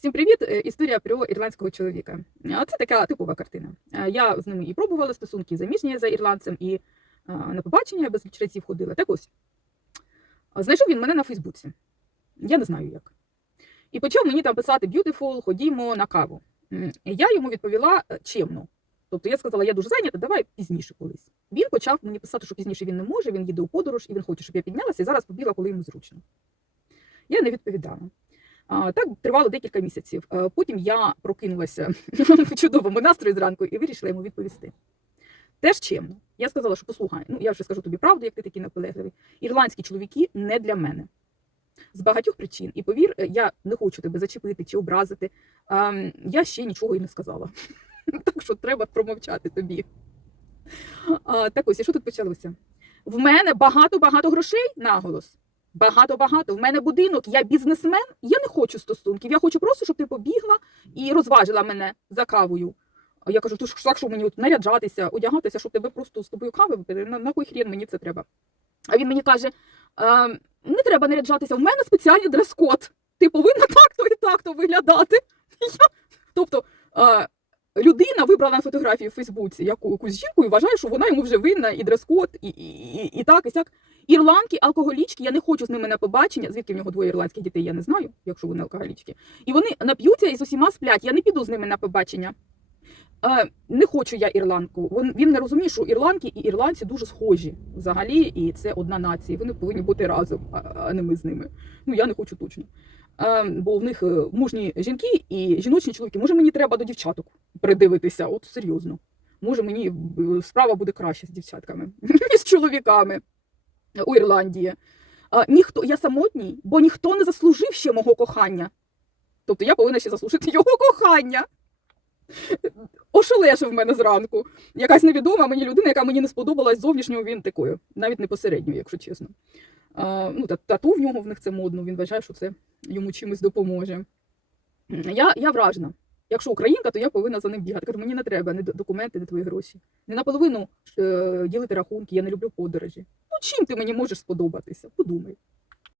Всім привіт! Е, Історія про ірландського чоловіка. Це така типова картина. Я з ними і пробувала стосунки заміжні за ірландцем, і на побачення без вечерців ходила. Так ось знайшов він мене на Фейсбуці. Я не знаю як. І почав мені там писати beautiful, ходімо на каву. Я йому відповіла е, чемно. Тобто я сказала, я дуже зайнята, давай пізніше колись. Він почав мені писати, що пізніше він не може, він їде у подорож і він хоче, щоб я піднялася, і зараз побігла, коли йому зручно. Я не відповідала. Так тривало декілька місяців. Е, Потім я прокинулася в чудовому настрої зранку і вирішила йому відповісти. Теж чемно. Я сказала, що послухай, ну я вже скажу тобі правду, як ти такий наполегливий. Ірландські чоловіки не для мене. З багатьох причин. І повір, е, я не хочу тебе зачепити чи образити. Я ще нічого і не сказала. Так що треба промовчати тобі. Так ось, і що тут почалося? В мене багато-багато грошей наголос. Багато-багато. В мене будинок, я бізнесмен, я не хочу стосунків. Я хочу просто, щоб ти побігла і розважила мене за кавою. Я кажу, ти ж так, що мені от наряджатися, одягатися, щоб тебе просто з тобою кави випити. На, на кой хрен мені це треба? А він мені каже: «Е, не треба наряджатися, в мене спеціальний дрес-код. Ти повинна так-то і так-то виглядати. Я... Тобто е, людина вибрала на фотографії в Фейсбуці яку, якусь жінку і вважає, що вона йому вже винна, і дрес-код, і, і, і, і так, і сяк. Ірландки, алкоголічки, я не хочу з ними на побачення. Звідки в нього двоє ірландських дітей, я не знаю, якщо вони алкоголічки. І вони нап'ються і з усіма сплять. Я не піду з ними на побачення. Е, не хочу я ірландку. Він, він не розуміє, що ірландки і ірландці дуже схожі взагалі, і це одна нація. Вони повинні бути разом, а, не ми з ними. Ну я не хочу точно. Е, бо в них е, мужні жінки і жіночні чоловіки. Може, мені треба до дівчаток придивитися, от серйозно. Може, мені е, справа буде краще з дівчатками, з чоловіками у Ірландії. Ніхто, я самотній, бо ніхто не заслужив ще мого кохання. Тобто я повинна ще заслужити його кохання. Ошелешив в мене зранку. Якась невідома мені людина, яка мені не сподобалась зовнішньою він такою, навіть не посередньою, якщо чесно. А, ну, тату в нього в них це модно, він вважає, що це йому чимось допоможе. Я, я вражена. Якщо українка, то я повинна за ним бігати. Кажу, мені не треба ні документи, ні твої гроші. Не наполовину е, ділити рахунки, я не люблю подорожі. Чим ти мені можеш сподобатися? Подумай.